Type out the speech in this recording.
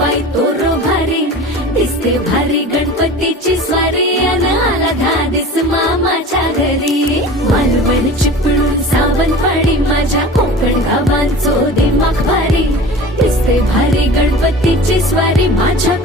बाई तोरो भारी दिसते भारी गणपतीची स्वारी अन आला धादिस मामाच्या घरी मालवण चिपळूण सावंतवाडी माझ्या कोकण गावांचो दिमाग भारी दिसते भारी गणपतीची स्वारी माझ्या